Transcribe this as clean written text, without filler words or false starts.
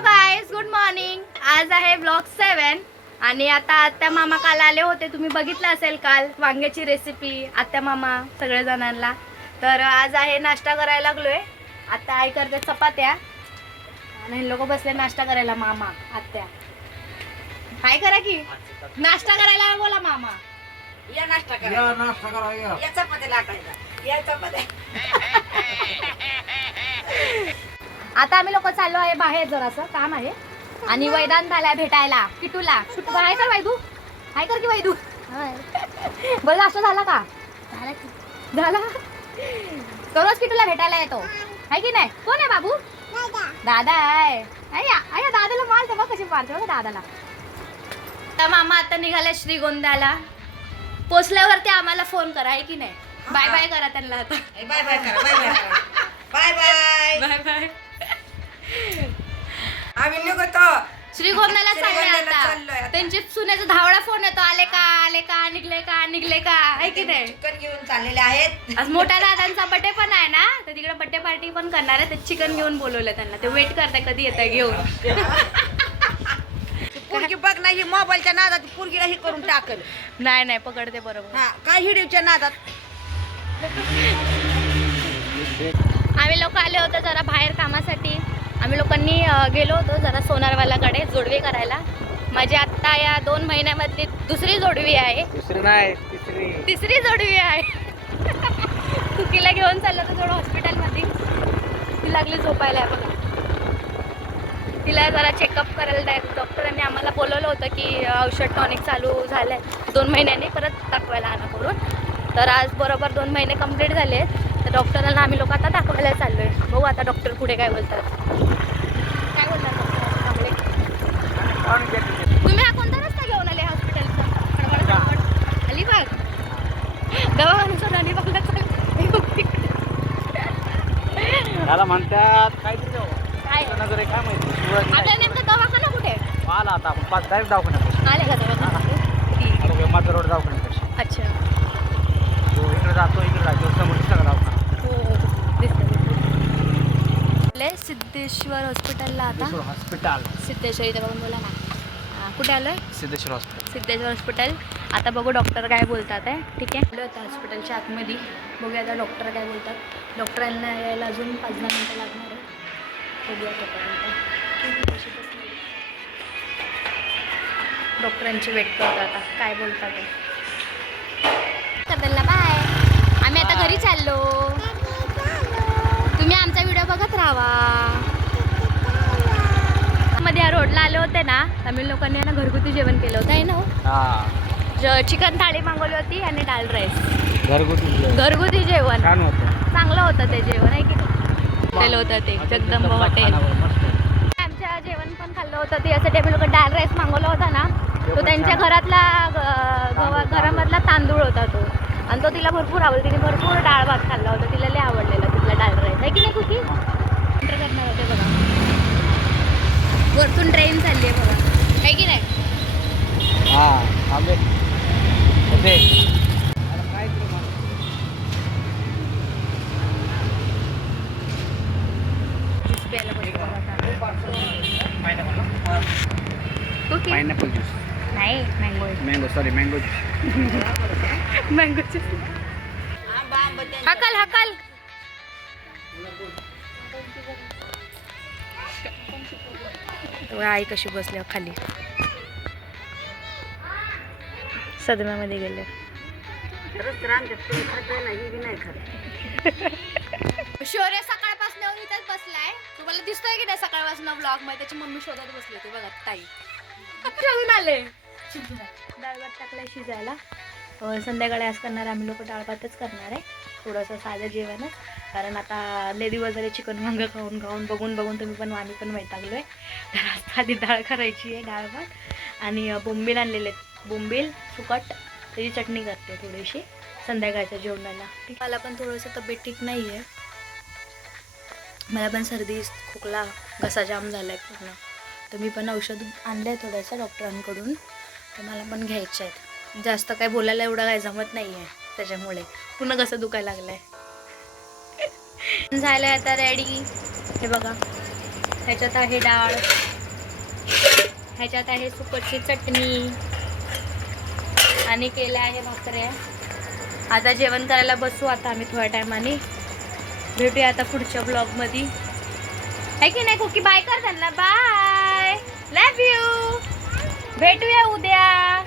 Guys, good morning. आज आहे blog 7 आणि आता आत्या मामा काल आले होते, तुम्ही बघितलं असेल काल वांग्याची रेसिपी आत्या मामा सगळ्या जणांना। तर आज आहे नाश्ता करायला लागलोय। आता आई करते चपात्या आणि लोक बसले नाश्ता करायला। मामा आत्या काय करा की नाश्ता करायला बोला मामा। या नाश्ता करा, या नाश्ता करा, या चपात्या लाटायला, या चपात्या। आता आम्ही लोक चाललो आहे बाहेर, जरासं काम आहे आणि वैदांत आलाय भेटायला किटूला। हाय कर वैदू, हाय कर की वैदू। बोल नाश्ता झाला का? झाला। रोज किटूला भेटायला येतो आहे की नाही? कोण आहे बाबू? दादा आहे। अय्या दादाला मारते बघ, कशी मारते बघ दादाला। तर मामा आता निघाले श्रीगोंद्याला। पोचल्यावरती आम्हाला फोन करा आहे की नाही? बाय बाय करा त्यांना आता। बाय बाय करा, बाय बाय करा, बाय बाय बाय बाय। आम्ही निघतो श्रीगोंद्याला श्रीगोंद्याला चाललोय चालले आता। आता। त्यांची सुनेचा धावडा फोन येतो, आले का आले का, निघले का निघले का आहे की नाही? चिकन घेऊन चाललेले आहेत। आज मोठ्या दादांचा बर्थडे पण आहे ना, तर तिकडे बर्थडे पार्टी पण करणार आहे। तर चिकन घेऊन बोलवलं त्यांना, ते वेट करताय कधी येत घेऊन। पुरगी बघ ना, ही मोबाईलच्या नादात पुरगीला ही करून टाकल। नाही नाही पकडते बरोबर। हा काय हिडीवच्या नादात। आम्ही लोक आले होते जरा बाहेर कामासाठी। आम्ही लोकांनी गेलो होतो जरा सोनारवालाकडे जोडवी करायला। माझी आत्ता या 2 महिन्यामधली दुसरी जोडवी आहे। दुसरी नाही, तिसरी जोडवी आहे। कुकीला घेऊन चाललो होतो थोडं हॉस्पिटलमध्ये, ती लागली झोपायला बघा। तिला जरा चेकअप करायला डॉक्टरांनी आम्हाला बोलवलं होतं की औषध टॉनिक चालू झालं आहे, 2 महिन्यांनी परत दाखवायला आणा करून। तर आज बरोबर 2 महिने कंप्लीट झाले आहेत। तर डॉक्टरांना आम्ही लोक आता दाखवायला चाललो आहे। बघू आता डॉक्टर पुढे काय बोलतात। काय बोलणार डॉक्टर? तुम्ही हा कोणता रस्ता घेऊन आले हॉस्पिटलचा? अलिबाग दवाखान्याचा अलिबागला त्याला म्हणतात काय काय नगर काय माहिती। आपल्या नेमकं दवाखाना कुठे आला आता आपण 5 डायरेक्ट दवाखान्यात आले का दवाखाना? माझा रोड दवाखान्यात अच्छा तो इकडे जातो, इकडे जातो, समोर सगळं दवाखाना। सिद्धेश्वर हॉस्पिटलला आता हॉस्पिटल सिद्धेश्वर इथे बघून बोला ना। कुठे आलोय? सिद्धेश्वर हॉस्पिटल। सिद्धेश्वर हॉस्पिटल। आता बघू डॉक्टर काय बोलतात आहे। ठीक आहे, आलो आता हॉस्पिटलच्या आतमध्ये, बघूया आता डॉक्टर काय बोलतात। डॉक्टरांना यायला अजून 5-10 मिनटं लागणार आहे। बघूया तोपर्यंत डॉक्टरांची वेट करतो आता काय बोलतात आहे। बाय, आम्ही आता घरी चाललो। तुम्ही आमचा व्हिडिओ बघत राहा। मध्ये या रोडला आले होते ना, तमिळ लोकांनी ना घरगुती जेवण केलं होतं आहे ना। चिकन थाळी मागवली होती आणि डाल राईस, घरगुती जेवण छान होतं, चांगलं होतं ते जेवण आहे की हॉटेल होतं ते जगदंबा हॉटेल। आमच्या जेवण पण खाल्लं होतं ते, यासाठी आम्ही लोक डाल राईस मागवला होता ना, तो त्यांच्या घरातला घरामधला तांदूळ होता तो, आणि तो तिला भरपूर आवडला। तिने भरपूर डाळ भात खाल्ला होता, तिला लय आवडलेला तिथला डाळ राईस आहे की नाही? कुकी एंटर करणार होते बघा, वरतून ट्रेन चालली आहे बघा आहे की नाही? पायनॅपल ज्यूस नाही, mango mango sorry mango juice mango हकल हकल। आई कशी बसल्या खाली, सदम्यामध्ये गेले। शौर्य सकाळपासून येऊन इथंच बसलाय, तुम्हाला दिसतोय की नाही? सकाळपासून ब्लॉग मध्ये त्याची मम्मी शोधत बसली होती बघा ताई। शोधून आले। डाळ भात टाकलाय शिजायला। संध्याकाळी आज करणार आम्ही लोक डाळ भातच करणार आहे, थोडंसं साधं जेवणच। कारण आता लय दिवस झाले चिकन वांग खाऊन खाऊन बघून तुम्ही पण आम्ही पण वैतागलोय। तर आज साधी डाळ करायची आहे, डाळ भात आणि बोंबील आणलेले आहेत, बोंबील सुकट, त्याची चटणी करते थोडीशी संध्याकाळच्या जेवणाला। मला पण थोडंसं तब्येत ठीक नाही आहे, मला पण सर्दी खोकला घसा जाम झाला आहे पूर्ण। तर मी पण औषध आणलं आहे थोडंसं डॉक्टरांकडून, तर मला पण घ्यायचं आहे। जास्त काय बोलायला एवढं काय जमत नाही आहे, त्याच्यामुळे पूर्ण घसा दुखायला लागला आहे। झालं आता रेडी, हे बघा ह्याच्यात आहे डाळ, ह्याच्यात आहे सुकटची चटणी आणि केलं आहे भाकऱ्या. आता जेवण करायला बसू आता आम्ही थोड्या टायमाने. भेटूया आता पुढच्या ब्लॉग मध्ये, है की नाही कुकी? बाय कर त्यांना, बाय, लव यू. भेटूया उद्या.